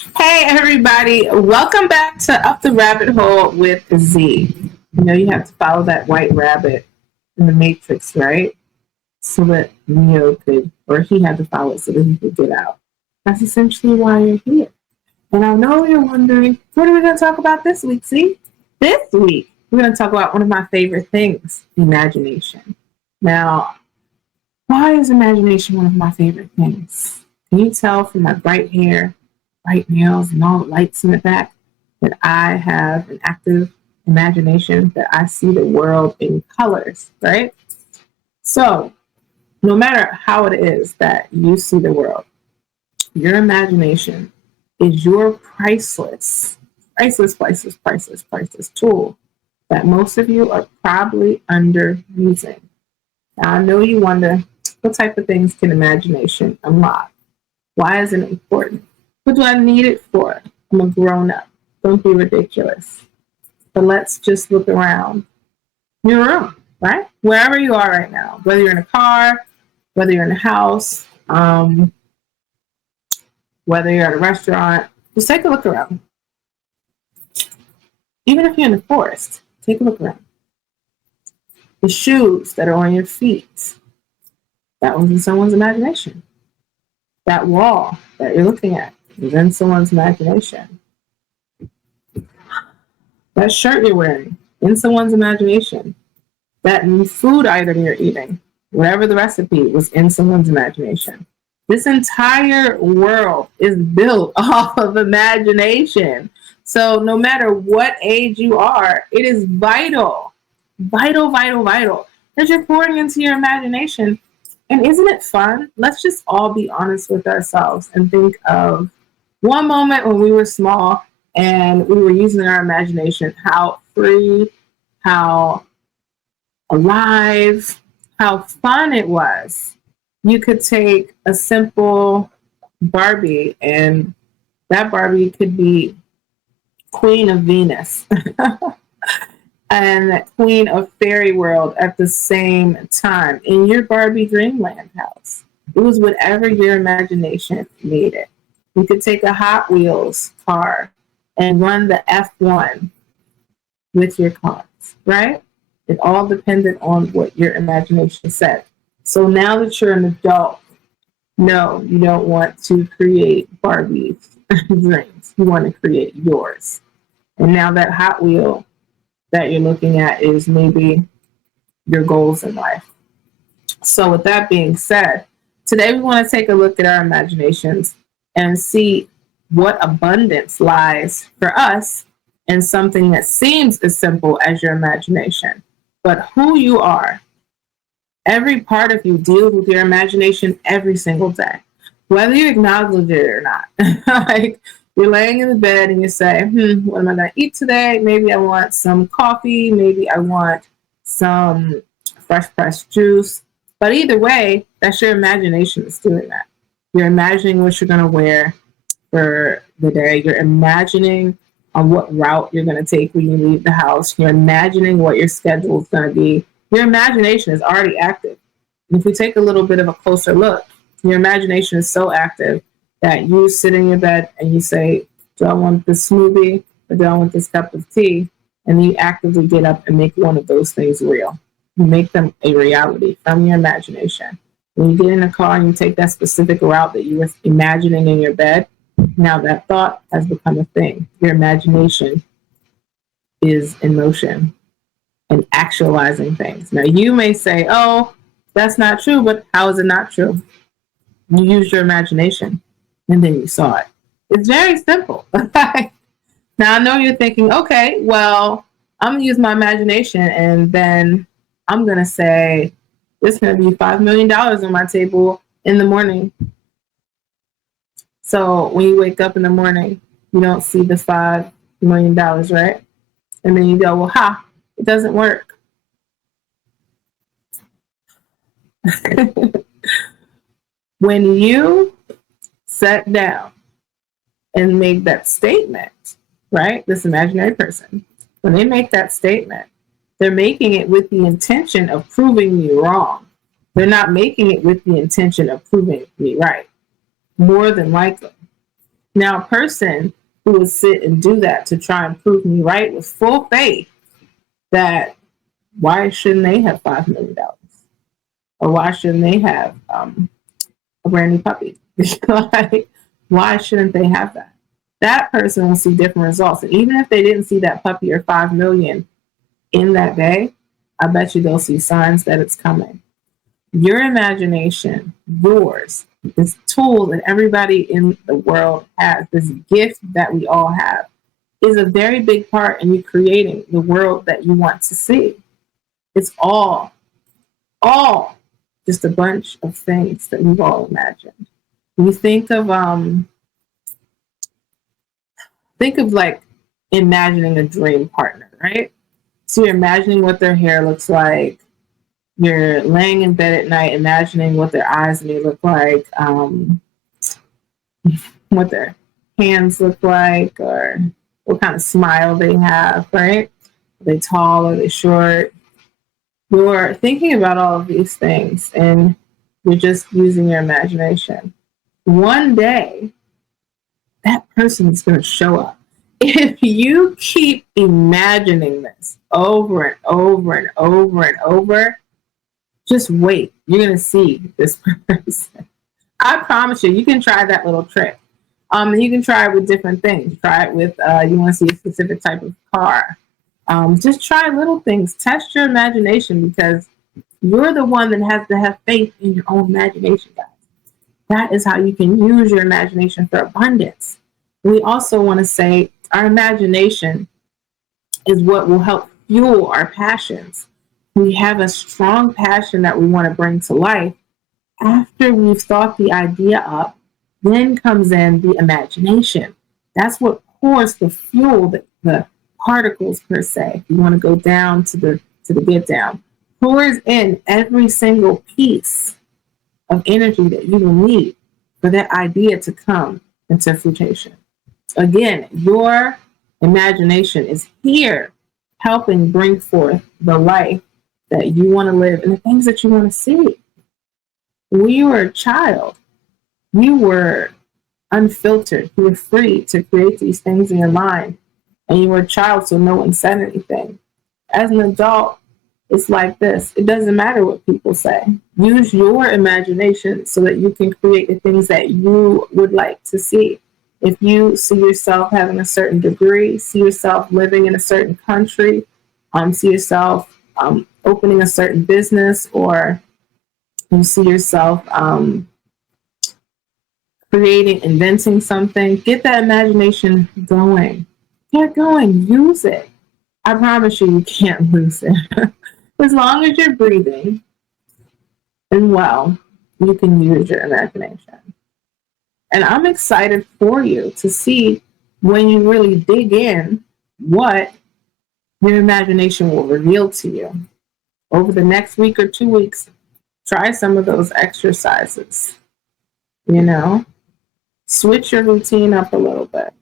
Hey everybody, welcome back to Up the Rabbit Hole with Z. You know you have to follow that white rabbit in the Matrix, right? So that Neo could, or he had to follow it so that he could get out. That's essentially why you're here. And I know you're wondering, what are we going to talk about this week, Z? This week, we're going to talk about one of my favorite things, imagination. Now, why is imagination one of my favorite things? Can you tell from my bright hair, bright nails, and all the lights in the back that I have an active imagination, that I see the world in colors, right? So, no matter how it is that you see the world, your imagination is your priceless tool that most of you are probably underusing. Now, I know you wonder, what type of things can imagination unlock? Why is it important? What do I need it for? I'm a grown up. Don't be ridiculous. But let's just look around your room, right? Wherever you are right now, whether you're in a car, whether you're in a house, whether you're at a restaurant, just take a look around. Even if you're in the forest, take a look around. The shoes that are on your feet, that was in someone's imagination. That wall that you're looking at is in someone's imagination. That shirt you're wearing, in someone's imagination. That new food item you're eating, whatever the recipe, was in someone's imagination. This entire world is built off of imagination. So no matter what age you are, it is vital, vital, that you're pouring into your imagination. And isn't it fun? Let's just all be honest with ourselves and think of one moment when we were small and we were using our imagination, how free, how alive, how fun it was. You could take a simple Barbie, and that Barbie could be Queen of Venus and Queen of Fairy World at the same time in your Barbie Dreamland house. It was whatever your imagination made it. You could take a Hot Wheels car and run the F1 with your cars, right? It all depended on what your imagination said. So now that you're an adult, no, you don't want to create Barbie's dreams. You want to create yours. And now that Hot Wheel that you're looking at is maybe your goals in life. So with that being said, today we want to take a look at our imaginations and see what abundance lies for us in something that seems as simple as your imagination. But who you are, every part of you deals with your imagination every single day, whether you acknowledge it or not. Like, you're laying in the bed and you say, what am I going to eat today? Maybe I want some coffee. Maybe I want some fresh pressed juice. But either way, that's your imagination that's doing that. You're imagining what you're going to wear for the day. You're imagining on what route you're going to take when you leave the house. You're imagining what your schedule is going to be. Your imagination is already active. And if we take a little bit of a closer look, your imagination is so active that you sit in your bed and you say, do I want this smoothie or do I want this cup of tea? And you actively get up and make one of those things real. You make them a reality from your imagination. When you get in a car and you take that specific route that you were imagining in your bed, now that thought has become a thing. Your imagination is in motion and actualizing things. Now you may say, oh, that's not true, but how is it not true? You used your imagination and then you saw it. It's very simple. Now I know you're thinking, okay, well, I'm gonna use my imagination and then I'm gonna say there's gonna be $5 million on my table in the morning. So when you wake up in the morning, you don't see the $5 million, right? And then you go, well, it doesn't work. When you sat down and made that statement, right? This imaginary person, when they make that statement, they're making it with the intention of proving me wrong. They're not making it with the intention of proving me right. More than likely. Now, a person who would sit and do that to try and prove me right with full faith that why shouldn't they have $5 million? Or why shouldn't they have a brand new puppy? Like, why shouldn't they have that? That person will see different results. And even if they didn't see that puppy or 5 million in that day, I bet you they'll see signs that it's coming. Your imagination, yours, this tool that everybody in the world has, this gift that we all have, is a very big part in you creating the world that you want to see. It's all just a bunch of things that we've all imagined. You think of like imagining a dream partner, right? So you're imagining what their hair looks like. You're laying in bed at night, imagining what their eyes may look like, what their hands look like, or what kind of smile they have, right? Are they tall? Are they short? You're thinking about all of these things and you're just using your imagination. One day, that person is going to show up. If you keep imagining this over and over and over and over, just wait. You're going to see this person. I promise you, you can try that little trick. You can try it with different things. Try it with, you want to see a specific type of car. Just try little things. Test your imagination because you're the one that has to have faith in your own imagination, guys. That is how you can use your imagination for abundance. We also want to say our imagination is what will help fuel our passions. We have a strong passion that we want to bring to life. After we've thought the idea up, then comes in the imagination. That's what pours the fuel, the particles per se. If you want to go down to the get down, pours in every single piece of energy that you will need for that idea to come into fruition. Again, your imagination is here helping bring forth the life that you want to live and the things that you want to see. When you were a child, you were unfiltered. You were free to create these things in your mind. And you were a child, so no one said anything. As an adult, it's like this. It doesn't matter what people say. Use your imagination so that you can create the things that you would like to see. If you see yourself having a certain degree, see yourself living in a certain country, see yourself opening a certain business, or you see yourself inventing something, get that imagination going. Get going. Use it. I promise you can't lose it. As long as you're breathing and well, you can use your imagination. And I'm excited for you to see when you really dig in what your imagination will reveal to you. Over the next week or 2 weeks, try some of those exercises. Switch your routine up a little bit.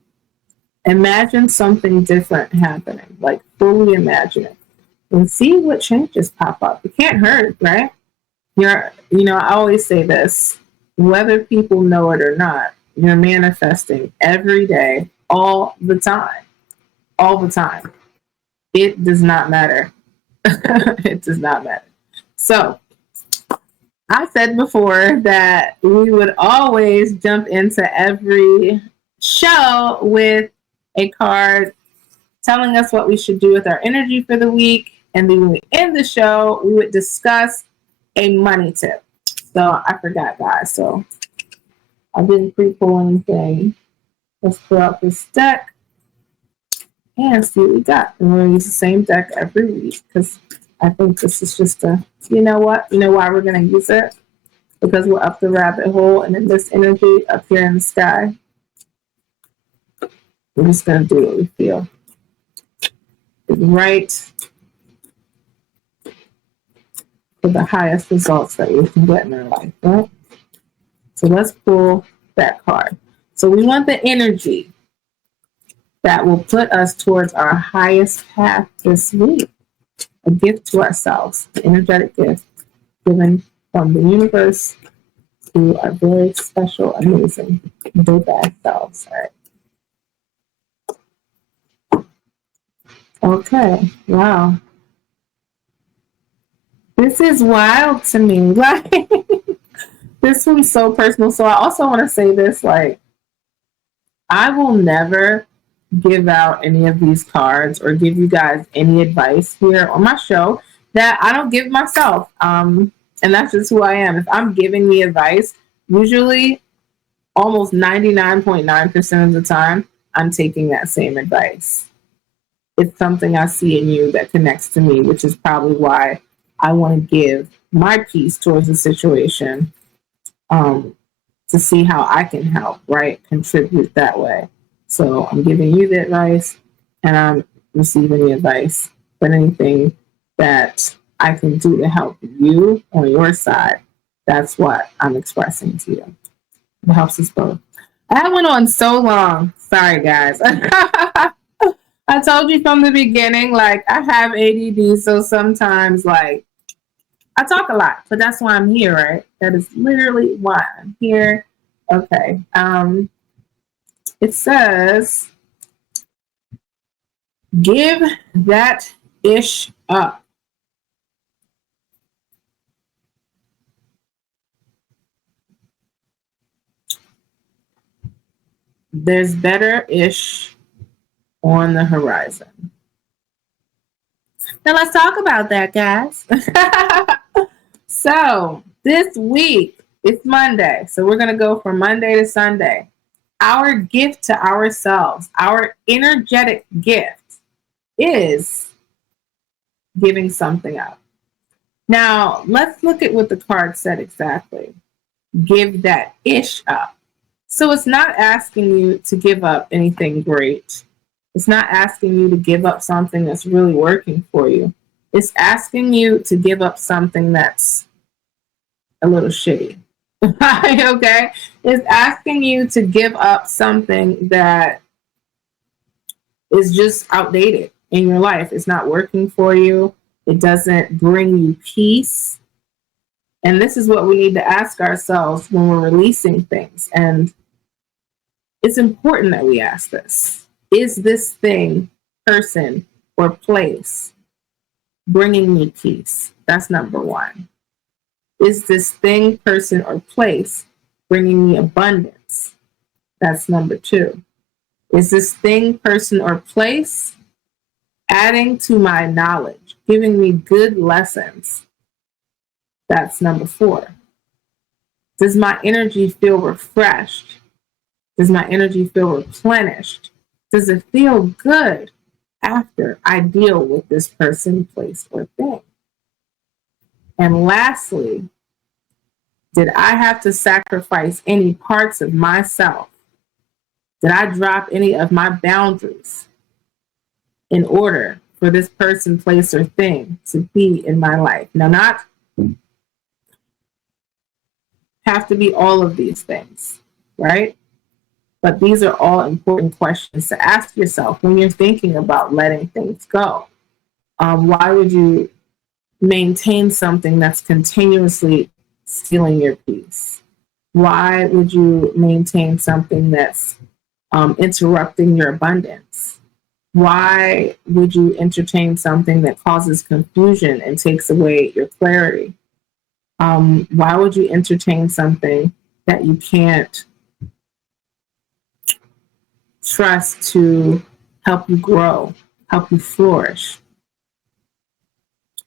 Imagine something different happening, like fully imagine it and see what changes pop up. It can't hurt, right? I always say this, whether people know it or not, you're manifesting every day, all the time. All the time. It does not matter. It does not matter. So, I said before that we would always jump into every show with a card telling us what we should do with our energy for the week. And then when we end the show, we would discuss a money tip. So I forgot, guys. So I didn't pre-pull anything. Let's pull out this deck and see what we got. And we're going to use the same deck every week because I think this is just you know what? You know why we're going to use it? Because we're up the rabbit hole and in this energy up here in the sky, we're just going to do what we feel is right for the highest results that we can get in our life, right? So let's pull that card. So we want the energy that will put us towards our highest path this week. A gift to ourselves, the energetic gift given from the universe to our very special, amazing, dope ass selves. All right. Okay. Wow. This is wild to me. Like, this one's so personal. So I also want to say this, like, I will never give out any of these cards or give you guys any advice here on my show that I don't give myself. And that's just who I am. If I'm giving the advice, usually almost 99.9% of the time, I'm taking that same advice. It's something I see in you that connects to me, which is probably why I want to give my piece towards the situation, to see how I can help, right? Contribute that way. So I'm giving you the advice and I'm receiving the advice. But anything that I can do to help you on your side, that's what I'm expressing to you. It helps us both. I went on so long. Sorry, guys. I told you from the beginning, like, I have ADD, so sometimes, like, I talk a lot, but that's why I'm here, right? That is literally why I'm here. Okay. It says, give that ish up. There's better ish on the horizon. Now let's talk about that, guys. So this week, it's Monday. So we're going to go from Monday to Sunday. Our gift to ourselves, our energetic gift is giving something up. Now, let's look at what the card said exactly. Give that ish up. So it's not asking you to give up anything great. It's not asking you to give up something that's really working for you. It's asking you to give up something that's a little shitty. Okay? It's asking you to give up something that is just outdated in your life. It's not working for you. It doesn't bring you peace. And this is what we need to ask ourselves when we're releasing things. And it's important that we ask this. Is this thing, person, or place bringing me peace? That's number one. Is this thing, person, or place bringing me abundance? That's number two. Is this thing, person, or place adding to my knowledge, giving me good lessons? That's number four. Does my energy feel refreshed? Does my energy feel replenished? Does it feel good after I deal with this person, place, or thing? And lastly, did I have to sacrifice any parts of myself? Did I drop any of my boundaries in order for this person, place, or thing to be in my life? Now, not have to be all of these things, right? But these are all important questions to ask yourself when you're thinking about letting things go. Why would you maintain something that's continuously stealing your peace? Why would you maintain something that's interrupting your abundance? Why would you entertain something that causes confusion and takes away your clarity? Why would you entertain something that you can't trust to help you grow, help you flourish?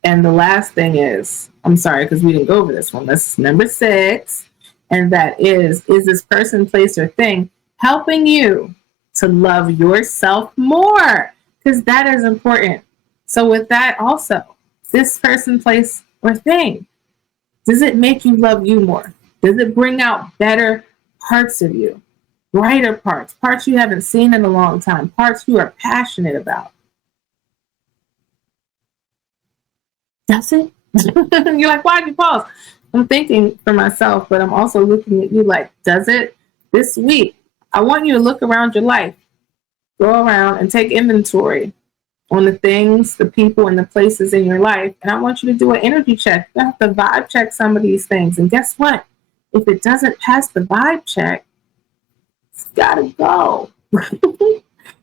And the last thing is, I'm sorry, because we didn't go over this one. That's number 6. And that is this person, place, or thing helping you to love yourself more? Because that is important. So with that also, this person, place, or thing, does it make you love you more? Does it bring out better parts of you? Brighter parts, parts you haven't seen in a long time, parts you are passionate about? Does it? You're like, why'd you pause? I'm thinking for myself, but I'm also looking at you like, does it? This week, I want you to look around your life, go around and take inventory on the things, the people, and the places in your life. And I want you to do an energy check. You have to vibe check some of these things. And guess what? if it doesn't pass the vibe check, it's gotta go.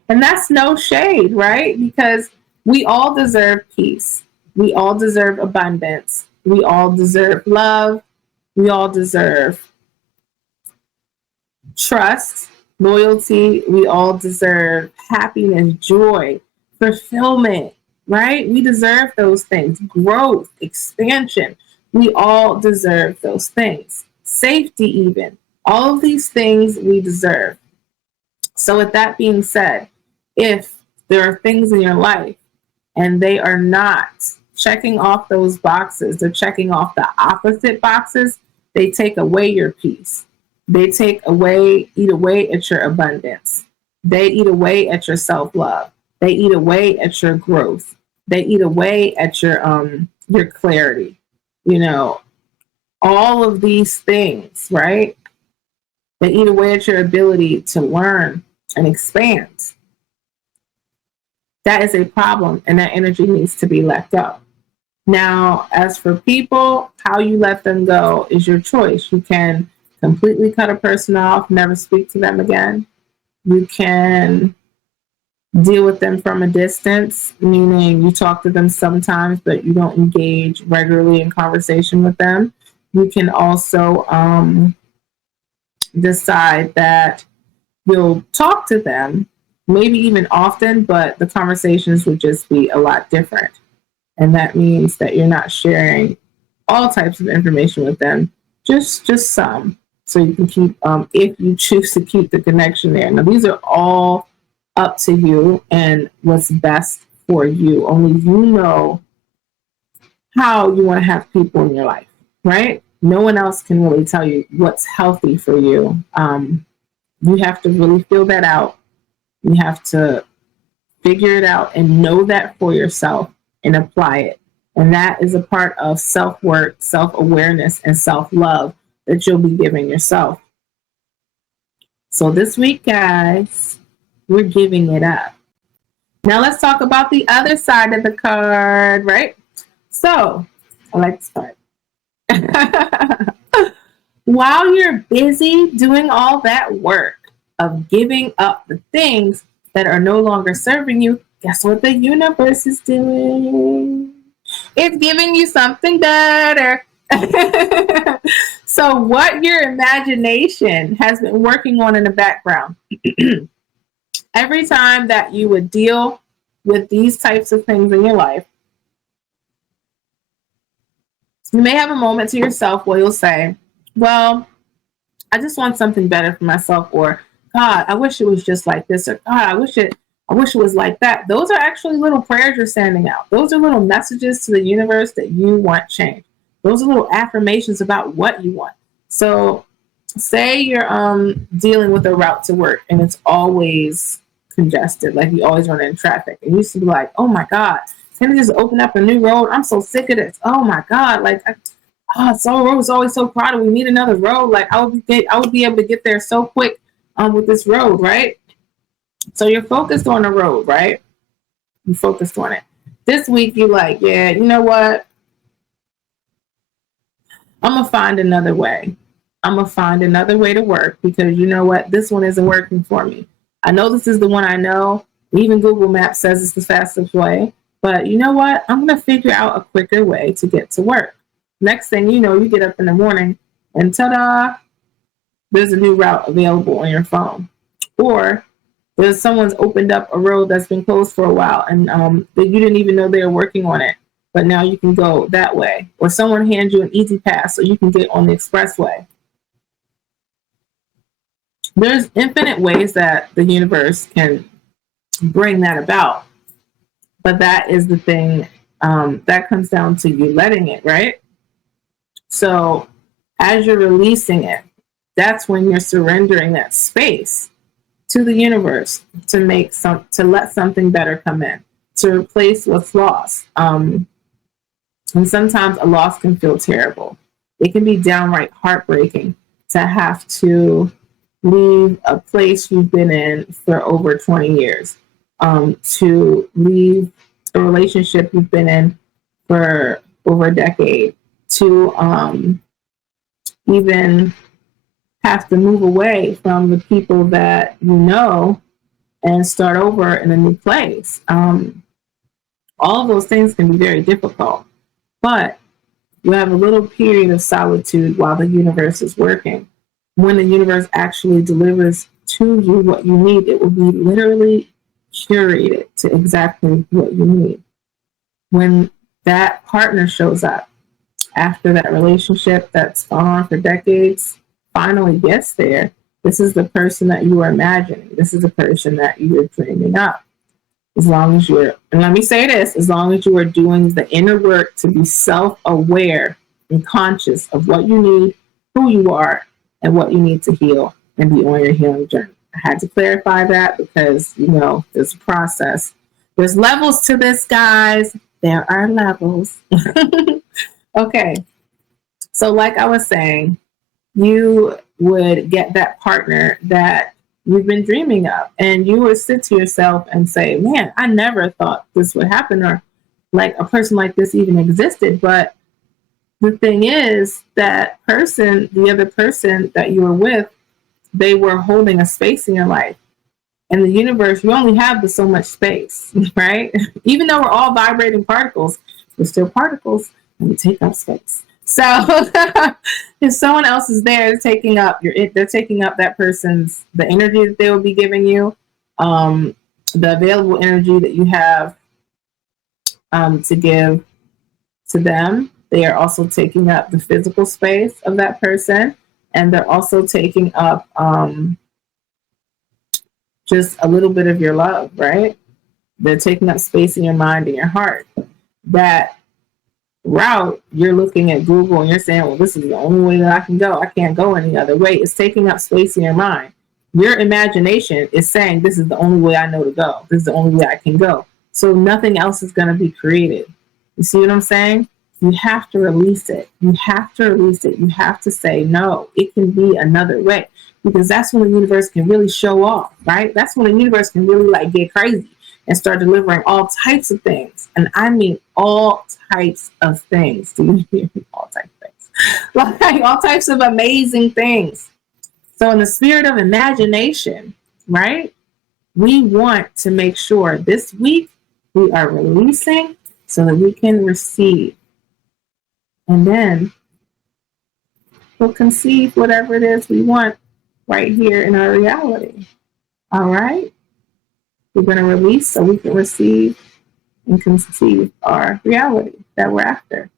And that's no shade, right? Because we all deserve peace. We all deserve abundance. We all deserve love. We all deserve trust, loyalty. We all deserve happiness, joy, fulfillment, right? We deserve those things. Growth, expansion. We all deserve those things. Safety, even. All of these things we deserve. So, with that being said, if there are things in your life and they are not checking off those boxes, they're checking off the opposite boxes, they take away your peace. They eat away at your abundance. They eat away at your self love. They eat away at your growth. They eat away at your clarity. You know, all of these things, right? They eat away at your ability to learn and expand. That is a problem, and that energy needs to be let go. Now, as for people, how you let them go is your choice. You can completely cut a person off, never speak to them again. You can deal with them from a distance, meaning you talk to them sometimes, but you don't engage regularly in conversation with them. You can also decide that you'll talk to them, maybe even often, but the conversations would just be a lot different. And that means that you're not sharing all types of information with them, just some, so you can keep, if you choose to keep the connection there. Now, these are all up to you and what's best for you. Only you know how you want to have people in your life, right? No one else can really tell you what's healthy for you. You have to really feel that out. You have to figure it out and know that for yourself and apply it. And that is a part of self-work, self-awareness, and self-love that you'll be giving yourself. So this week, guys, we're giving it up. Now let's talk about the other side of the card, right? So I like to start. While you're busy doing all that work of giving up the things that are no longer serving you, guess what the universe is doing? It's giving you something better. So, what your imagination has been working on in the background, every time that you would deal with these types of things in your life, you may have a moment to yourself where you'll say, well, I just want something better for myself, or God, I wish it was just like this, or God, I wish it was like that. Those are actually little prayers you're sending out. Those are little messages to the universe that you want change. Those are little affirmations about what you want. So say you're dealing with a route to work and it's always congested, like you always run in traffic. And you used to be like, oh my God, can we just open up a new road? I'm so sick of this. Oh my God, like so road is always so crowded. We need another road. Like I would be able to get there so quick with this road, right? So you're focused on the road, right? You focused on it. This week you're like, yeah, you know what? I'm gonna find another way. I'm gonna find another way to work, because you know what? This one isn't working for me. I know this is the one I know. Even Google Maps says it's the fastest way. But you know what? I'm gonna figure out a quicker way to get to work. Next thing you know, you get up in the morning and ta-da, there's a new route available on your phone. Or there's someone's opened up a road that's been closed for a while, and that you didn't even know they were working on it, but now you can go that way. Or someone hands you an easy pass so you can get on the expressway. There's infinite ways that the universe can bring that about, but that is the thing, that comes down to you letting it, right? So as you're releasing it, that's when you're surrendering that space to the universe to let something better come in, to replace what's lost. And sometimes a loss can feel terrible. It can be downright heartbreaking to have to leave a place you've been in for over 20 years, to leave a relationship you've been in for over a decade, to even have to move away from the people that you know and start over in a new place. All of those things can be very difficult, but you have a little period of solitude while the universe is working. When the universe actually delivers to you what you need, it will be literally curated to exactly what you need. When that partner shows up after that relationship that's gone on for decades finally gets there, this is the person that you are imagining. This is the person that you're dreaming up. As long as you're, and let me say this, as long as you are doing the inner work to be self-aware and conscious of what you need, who you are, and what you need to heal and be on your healing journey. I had to clarify that because, there's a process. There's levels to this, guys. There are levels. Okay. So like I was saying, you would get that partner that you've been dreaming of, and you would sit to yourself and say, man, I never thought this would happen, or like a person like this even existed. But the thing is, that person, the other person that you were with, they were holding a space in your life. And the universe, you only have so much space, right? Even though we're all vibrating particles, we're still particles and we take up space. So if someone else is there they're taking up that person's, the energy that they will be giving you, the available energy that you have to give to them. They are also taking up the physical space of that person, and they're also taking up just a little bit of your love, right? They're taking up space in your mind and your heart. That route, you're looking at Google and you're saying, well, this is the only way that I can go. I can't go any other way. It's taking up space in your mind. Your imagination is saying, this is the only way I know to go. This is the only way I can go. So nothing else is going to be created. You see what I'm saying? You have to release it. You have to release it. You have to say, no, it can be another way. Because that's when the universe can really show off, right? That's when the universe can really like get crazy and start delivering all types of things. And I mean all types of things. Do you hear me? All types of things. Like all types of amazing things. So in the spirit of imagination, right? We want to make sure this week we are releasing so that we can receive. And then we'll conceive whatever it is we want right here in our reality. All right? We're going to release so we can receive and conceive our reality that we're after.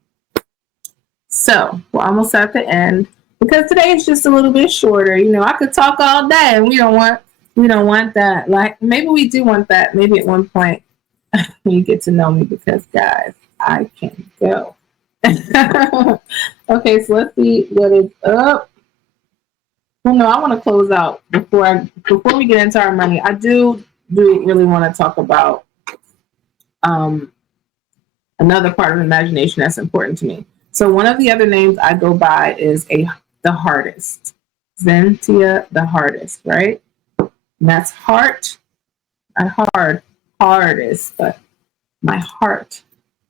So we're almost at the end because today is just a little bit shorter. I could talk all day, and we don't want that. Like maybe we do want that. Maybe at one point you get to know me because, guys, I can go. Okay, so let's see what is up. Well, no, I want to close out before we get into our money. I do really want to talk about another part of imagination that's important to me. So one of the other names I go by is the hardest. Zentia the hardest, right? And that's heart, not hardest, but my heart,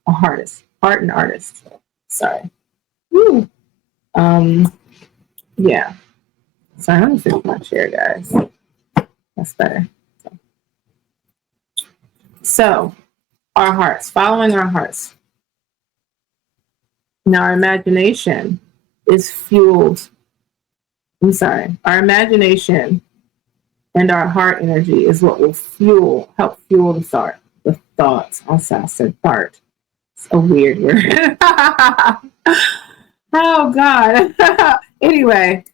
a hardest, heart and artist. Sorry. Woo. Yeah. Sorry, let me fix my chair, guys. That's better. So, our hearts, following our hearts. Now, our imagination is fueled. Our imagination and our heart energy is what will help fuel the thoughts. Also, I said thought. It's a weird word. Oh, God. Anyway,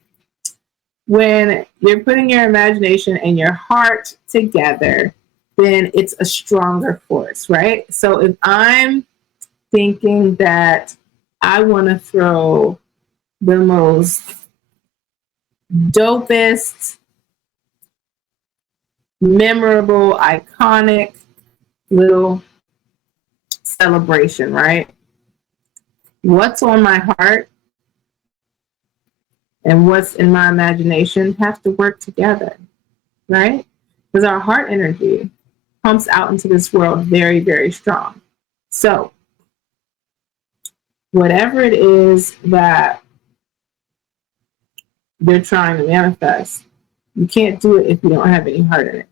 when you're putting your imagination and your heart together, then it's a stronger force, right? So if I'm thinking that I want to throw the most dopest, memorable, iconic little celebration, right? What's on my heart and what's in my imagination have to work together, right? Because our heart energy pumps out into this world very, very strong. So whatever it is that you're trying to manifest. You can't do it if you don't have any heart in it.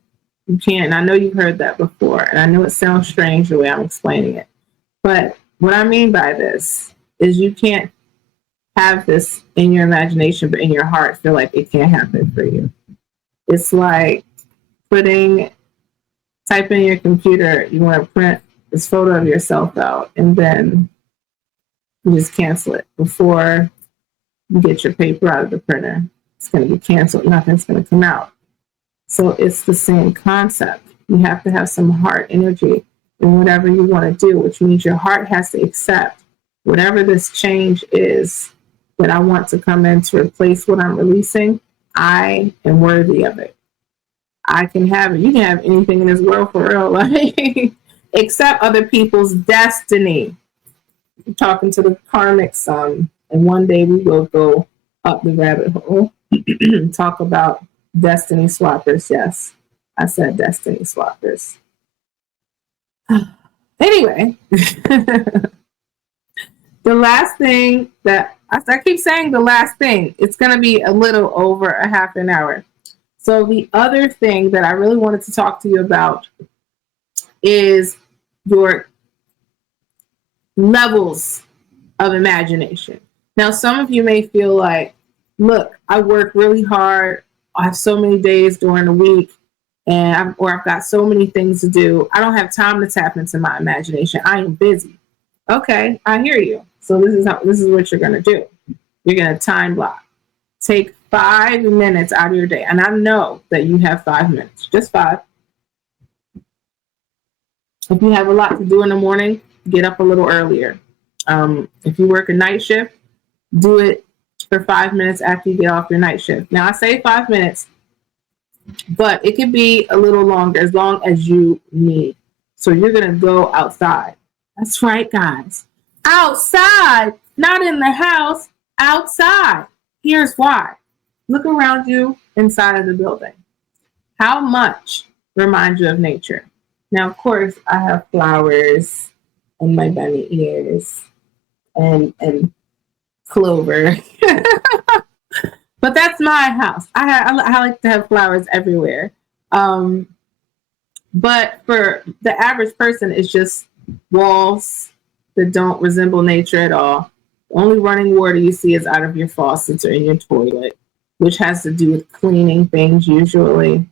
You can't. And I know you've heard that before, and I know it sounds strange the way I'm explaining it. But what I mean by this is you can't have this in your imagination, but in your heart feel like it can't happen for you. It's like typing in your computer, you want to print this photo of yourself out, and then you just cancel it before you get your paper out of the printer. It's going to be canceled. Nothing's going to come out. So it's the same concept. You have to have some heart energy in whatever you want to do, which means your heart has to accept whatever this change is that I want to come in to replace what I'm releasing. I am worthy of it. I can have it. You can have anything in this world for real, like, except other people's destiny. I'm talking to the karmic son, and one day we will go up the rabbit hole, talk about destiny swappers. Yes, I said destiny swappers. Anyway, the last thing that I keep saying, the last thing, it's going to be a little over a half an hour. So the other thing that I really wanted to talk to you about is your levels of imagination. Now, some of you may feel like, look, I work really hard. I have so many days during the week, and I've got so many things to do. I don't have time to tap into my imagination. I am busy. Okay, I hear you. So this is what you're going to do. You're going to time block. Take 5 minutes out of your day. And I know that you have 5 minutes, just 5. If you have a lot to do in the morning, get up a little earlier. If you work a night shift, do it for 5 minutes after you get off your night shift. Now, I say 5 minutes, but it could be a little longer, as long as you need. So you're going to go outside. That's right, guys. Outside, not in the house, outside. Here's why. Look around you inside of the building. How much reminds you of nature? Now, of course, I have flowers and my bunny ears and clover. But that's my house. I like to have flowers everywhere. But for the average person, it's just walls that don't resemble nature at all. The only running water you see is out of your faucets or in your toilet, which has to do with cleaning things usually,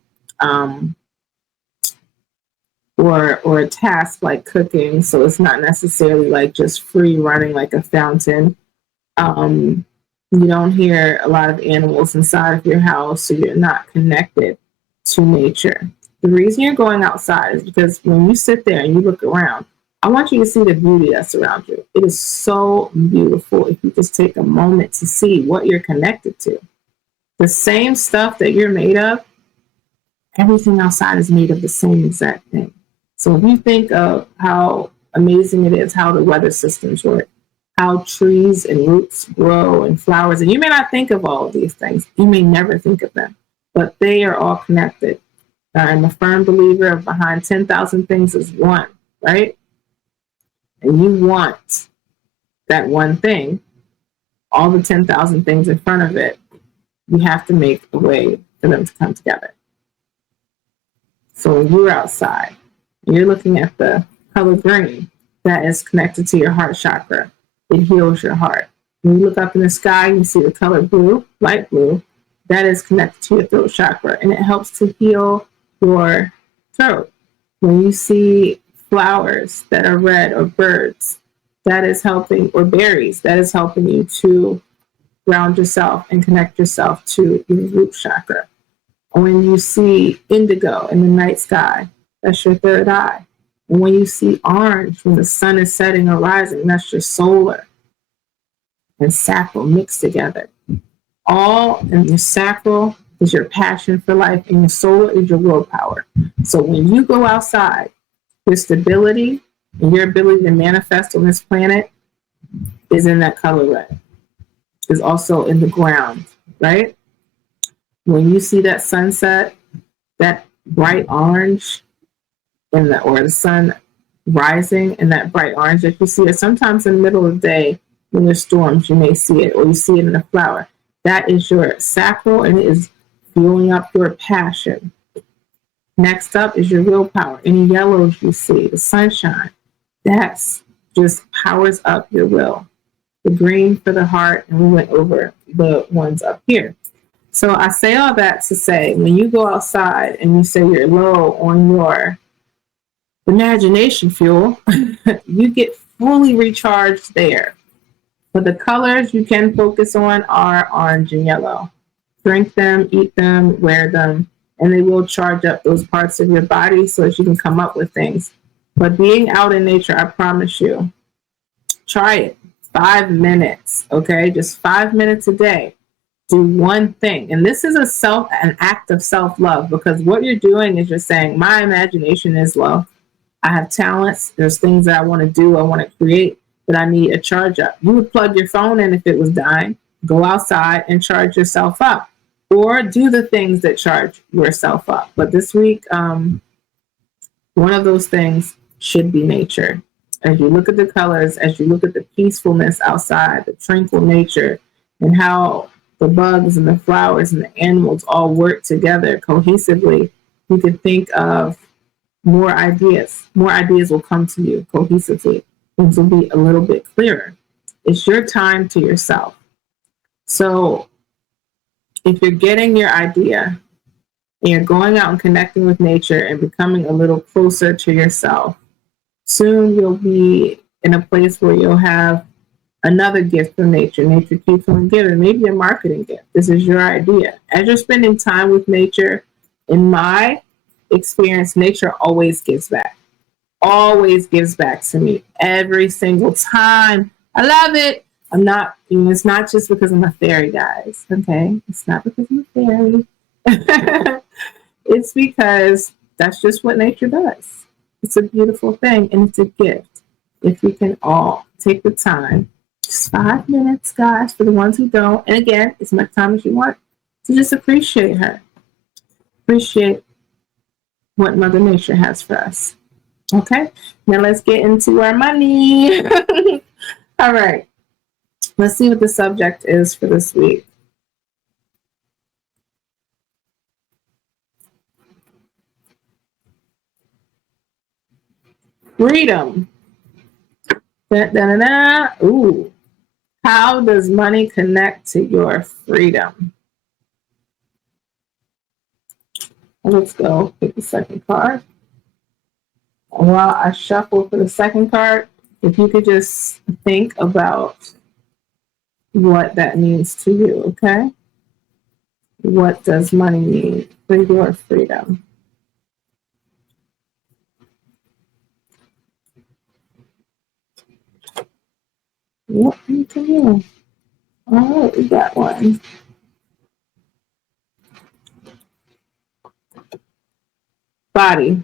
or a task like cooking. So it's not necessarily like just free running like a fountain. You don't hear a lot of animals inside of your house, so you're not connected to nature. The reason you're going outside is because when you sit there and you look around, I want you to see the beauty that's around you. It is so beautiful if you just take a moment to see what you're connected to. The same stuff that you're made of, everything outside is made of the same exact thing. So if you think of how amazing it is, how the weather systems work, how trees and roots grow and flowers, and you may not think of all of these things. You may never think of them, but they are all connected. I'm a firm believer of behind 10,000 things is one, right? And you want that one thing, all the 10,000 things in front of it, you have to make a way for them to come together. So when you're outside, you're looking at the color green, that is connected to your heart chakra. It heals your heart. When you look up in the sky, you see the color blue, light blue, that is connected to your throat chakra, and it helps to heal your throat. When you see flowers that are red or birds, that is helping, or berries, that is helping you to ground yourself and connect yourself to your root chakra. When you see indigo in the night sky, that's your third eye. And when you see orange when the sun is setting or rising, that's your solar. And sacral mixed together. All in your sacral is your passion for life, and your solar is your willpower. So when you go outside, your stability and your ability to manifest on this planet is in that color red. Is also in the ground, right? When you see that sunset, that bright orange, or the sun rising, and that bright orange that you see, or sometimes in the middle of the day when there's storms, you may see it, or you see it in a flower. That is your sacral, and it is fueling up your passion. Next up is your willpower. Any yellows you see, the sunshine, that's just powers up your will. The green for the heart, and we went over the ones up here. So I say all that to say, when you go outside and you say you're low on your imagination fuel, you get fully recharged there. But the colors you can focus on are orange and yellow. Drink them, eat them, wear them, and they will charge up those parts of your body so that you can come up with things. But being out in nature, I promise you, try it. 5 minutes, okay? Just 5 minutes a day. Do one thing. And this is an act of self-love, because what you're doing is you're saying, my imagination is low. I have talents. There's things that I want to do. I want to create, but I need a charge up. You would plug your phone in if it was dying. Go outside and charge yourself up, or do the things that charge yourself up. But this week, one of those things should be nature. As you look at the colors, as you look at the peacefulness outside, the tranquil nature, and how the bugs and the flowers and the animals all work together cohesively, you can think of more ideas. More ideas will come to you cohesively. Things will be a little bit clearer. It's your time to yourself. So if you're getting your idea and you're going out and connecting with nature and becoming a little closer to yourself, soon you'll be in a place where you'll have another gift from nature. Nature keeps on giving, maybe a marketing gift. This is your idea. As you're spending time with nature, in my experience, nature always gives back. Always gives back to me every single time. I love it. I'm not, it's not just because I'm a fairy, guys. Okay? It's not because I'm a fairy. It's because that's just what nature does. It's a beautiful thing, and it's a gift. If we can all take the time, just 5 minutes, guys, for the ones who don't. And again, as much time as you want to just appreciate her. Appreciate what Mother Nature has for us. Okay, now let's get into our money. All right, let's see what the subject is for this week. Freedom. Da-da-da-da. Ooh, how does money connect to your freedom? Let's go pick the second card. And while I shuffle for the second card, if you could just think about what that means to you, okay? What does money mean for your freedom? Yep, me too. All right, we got one. Body.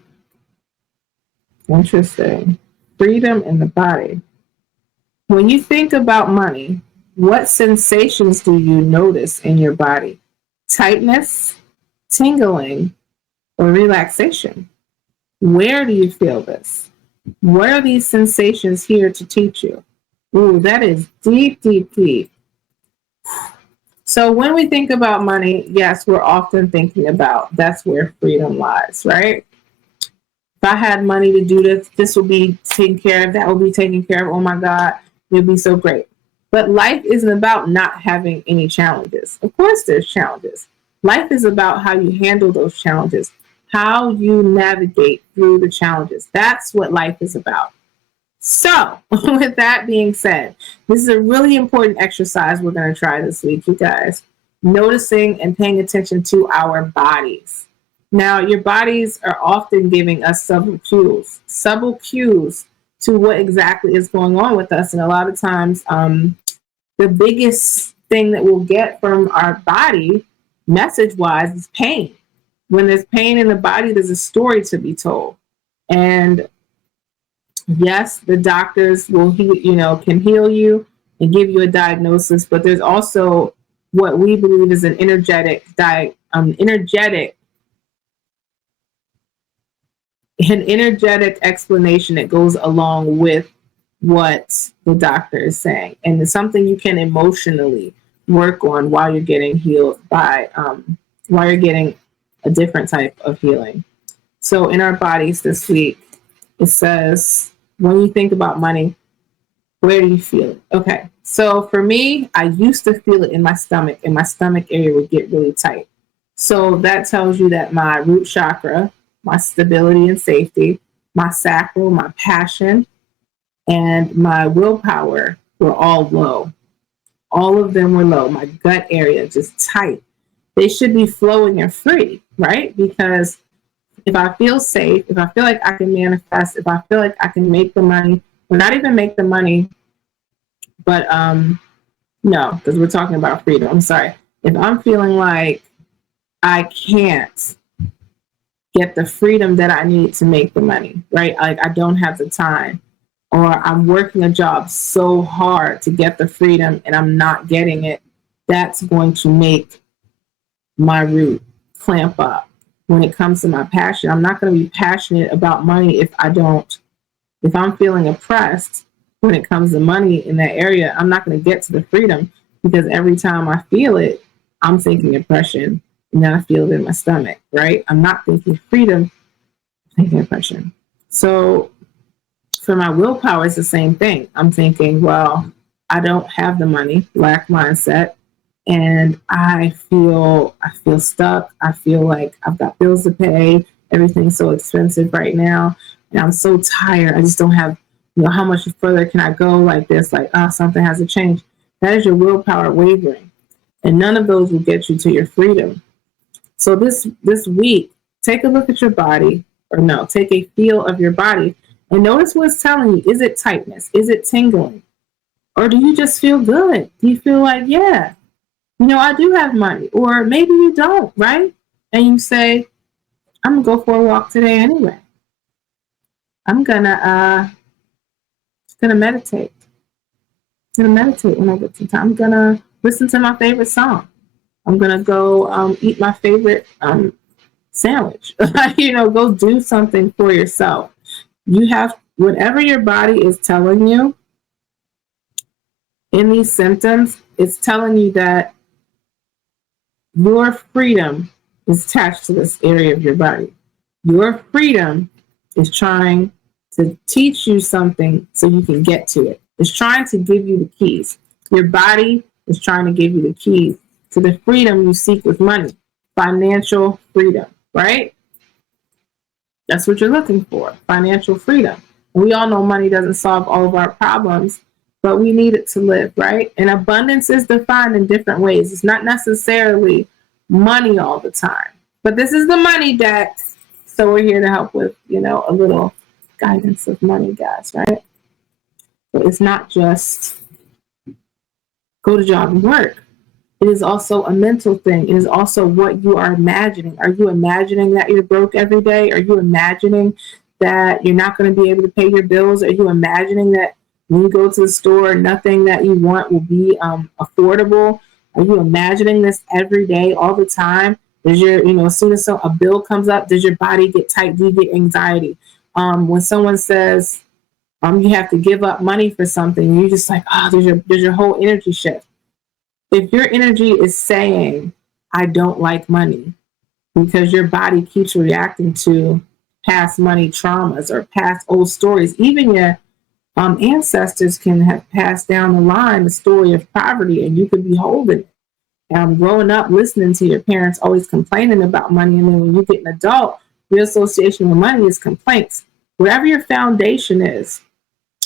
Interesting. Freedom in the body. When you think about money, what sensations do you notice in your body? Tightness, tingling, or relaxation? Where do you feel this? What are these sensations here to teach you? Ooh, that is deep, deep, deep. So when we think about money, yes, we're often thinking about that's where freedom lies, right? If I had money to do this, this will be taken care of, that will be taken care of. Oh my God, it'll be so great. But life isn't about not having any challenges. Of course, there's challenges. Life is about how you handle those challenges, how you navigate through the challenges. That's what life is about. So, with that being said, this is a really important exercise we're going to try this week, you guys. Noticing and paying attention to our bodies. Now, your bodies are often giving us subtle cues to what exactly is going on with us. And a lot of times, the biggest thing that we'll get from our body, message-wise, is pain. When there's pain in the body, there's a story to be told. And yes, the doctors will can heal you and give you a diagnosis, but there's also what we believe is an energetic explanation that goes along with what the doctor is saying, and it's something you can emotionally work on while you're getting healed by, while you're getting a different type of healing. So in our bodies this week, it says, when you think about money, where do you feel it? Okay. So for me, I used to feel it in my stomach, and my stomach area would get really tight. So that tells you that my root chakra, my stability and safety, my sacral, my passion, and my willpower were all low. All of them were low. My gut area just tight. They should be flowing and free, right? Because if I feel safe, if I feel like I can manifest, if I feel like I can make the money, or not even make the money, but no, because we're talking about freedom. I'm sorry. If I'm feeling like I can't get the freedom that I need to make the money, right? Like I don't have the time, or I'm working a job so hard to get the freedom and I'm not getting it, that's going to make my root clamp up. When it comes to my passion, I'm not going to be passionate about money if I'm feeling oppressed when it comes to money in that area. I'm not going to get to the freedom, because every time I feel it, I'm thinking oppression, and then I feel it in my stomach, right? I'm not thinking freedom, I'm thinking oppression. So for my willpower, it's the same thing. I'm thinking, well, I don't have the money, lack mindset, and I feel stuck. I feel like I've got bills to pay. Everything's so expensive right now, and I'm so tired. I just don't have, how much further can I go like this? Like, something has to change. That is your willpower wavering, and none of those will get you to your freedom. So this week, take a look at your body, or no, take a feel of your body, and notice what it's telling you. Is it tightness? Is it tingling? Or do you just feel good? Do you feel like, yeah, I do have money? Or maybe you don't, right? And you say, I'm gonna go for a walk today anyway. I'm gonna meditate. I'm gonna meditate when I get some time. I'm gonna listen to my favorite song. I'm gonna go eat my favorite sandwich. Go do something for yourself. You have whatever your body is telling you in these symptoms, it's telling you that your freedom is attached to this area of your body. Your freedom is trying to teach you something so you can get to it. It's trying to give you the keys. Your body is trying to give you the keys to the freedom you seek with money, financial freedom, right? That's what you're looking for, financial freedom. We all know money doesn't solve all of our problems, but we need it to live, right? And abundance is defined in different ways. It's not necessarily money all the time, but this is the money deck. So we're here to help with, a little guidance of money, guys, right? So it's not just go to job and work. It is also a mental thing. It is also what you are imagining. Are you imagining that you're broke every day? Are you imagining that you're not going to be able to pay your bills? Are you imagining that when you go to the store, nothing that you want will be affordable? Are you imagining this every day, all the time? Does as soon as a bill comes up, does your body get tight? Do you get anxiety? When someone says you have to give up money for something, you're just like, there's your whole energy shift. If your energy is saying, I don't like money, because your body keeps reacting to past money traumas or past old stories, even your ancestors can have passed down the line the story of poverty, and you could be holding it. Growing up, listening to your parents always complaining about money, and then when you get an adult, your association with money is complaints. Whatever your foundation is,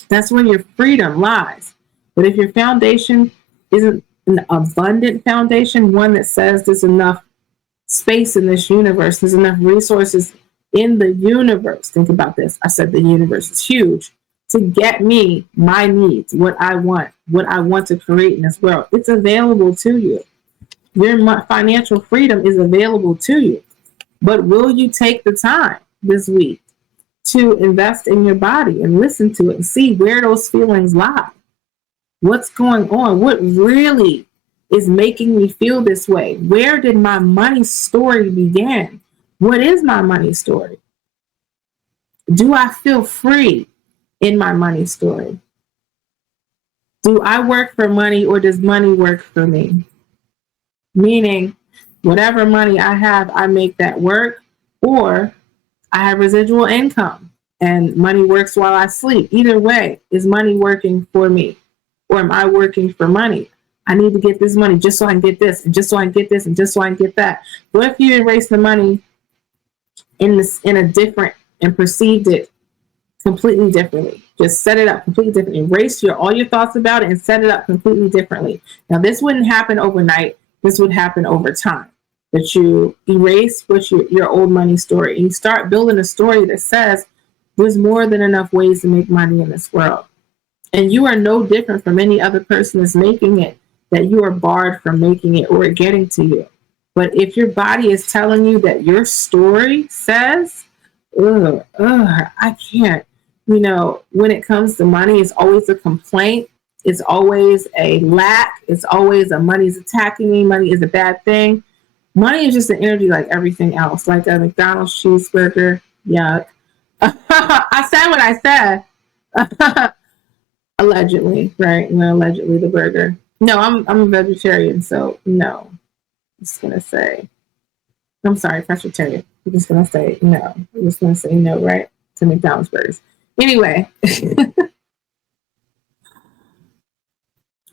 that's where your freedom lies. But if your foundation isn't an abundant foundation, one that says there's enough space in this universe, there's enough resources in the universe. Think about this. I said the universe is huge to get me my needs, what I want to create in this world. It's available to you. Your financial freedom is available to you. But will you take the time this week to invest in your body and listen to it and see where those feelings lie? What's going on? What really is making me feel this way? Where did my money story begin? What is my money story? Do I feel free in my money story? Do I work for money, or does money work for me? Meaning, whatever money I have, I make that work, or I have residual income and money works while I sleep. Either way, is money working for me? Or am I working for money? I need to get this money just so I can get this, and just so I can get this, and just so I can get that. What if you erase the money in a different and perceived it completely differently? Just set it up completely differently. Erase all your thoughts about it and set it up completely differently. Now, this wouldn't happen overnight. This would happen over time. That you erase your old money story and you start building a story that says there's more than enough ways to make money in this world. And you are no different from any other person that's making it, that you are barred from making it or getting to you. But if your body is telling you that your story says, I can't, when it comes to money, it's always a complaint. It's always a lack. It's always a money's attacking me. Money is a bad thing. Money is just an energy like everything else, like a McDonald's cheeseburger. Yuck. I said what I said. Allegedly, right? Allegedly the burger. No, I'm a vegetarian, so no. I'm just gonna say, I'm sorry, pescatarian. I'm just gonna say no. I'm just gonna say no, right? To McDonald's burgers. Anyway,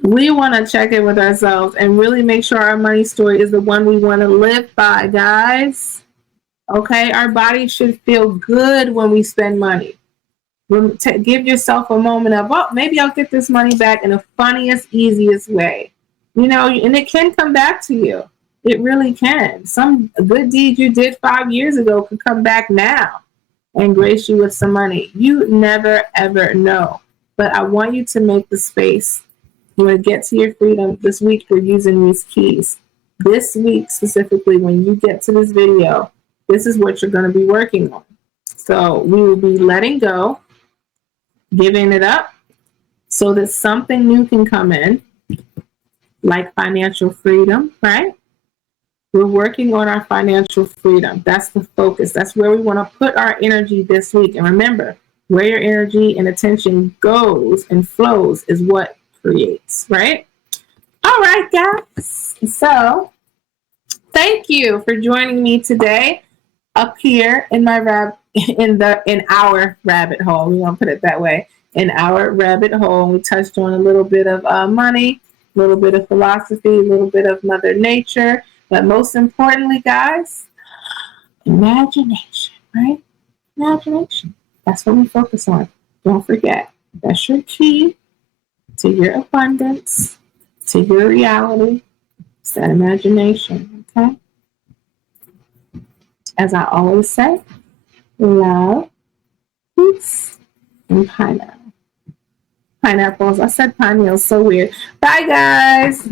we want to check in with ourselves and really make sure our money story is the one we want to live by, guys. Okay, our body should feel good when we spend money. Give yourself a moment of, maybe I'll get this money back in the funniest, easiest way. And it can come back to you. It really can. Some good deed you did 5 years ago could come back now and grace you with some money. You never, ever know. But I want you to make the space. You want to get to your freedom this week. You're using these keys. This week, specifically, when you get to this video, this is what you're going to be working on. So we will be letting go, giving it up so that something new can come in, like financial freedom, right? We're working on our financial freedom. That's the focus. That's where we want to put our energy this week. And remember, where your energy and attention goes and flows is what creates, right? All right, guys. So thank you for joining me today up here in my in our rabbit hole. We want to put it that way. In our rabbit hole, we touched on a little bit of money, a little bit of philosophy, a little bit of Mother Nature, but most importantly, guys, imagination, right? Imagination. That's what we focus on. Don't forget, that's your key to your abundance, to your reality. It's that imagination, okay? As I always say, love, peace, and pineapple. Pineapples. I said pineapples. So weird. Bye, guys.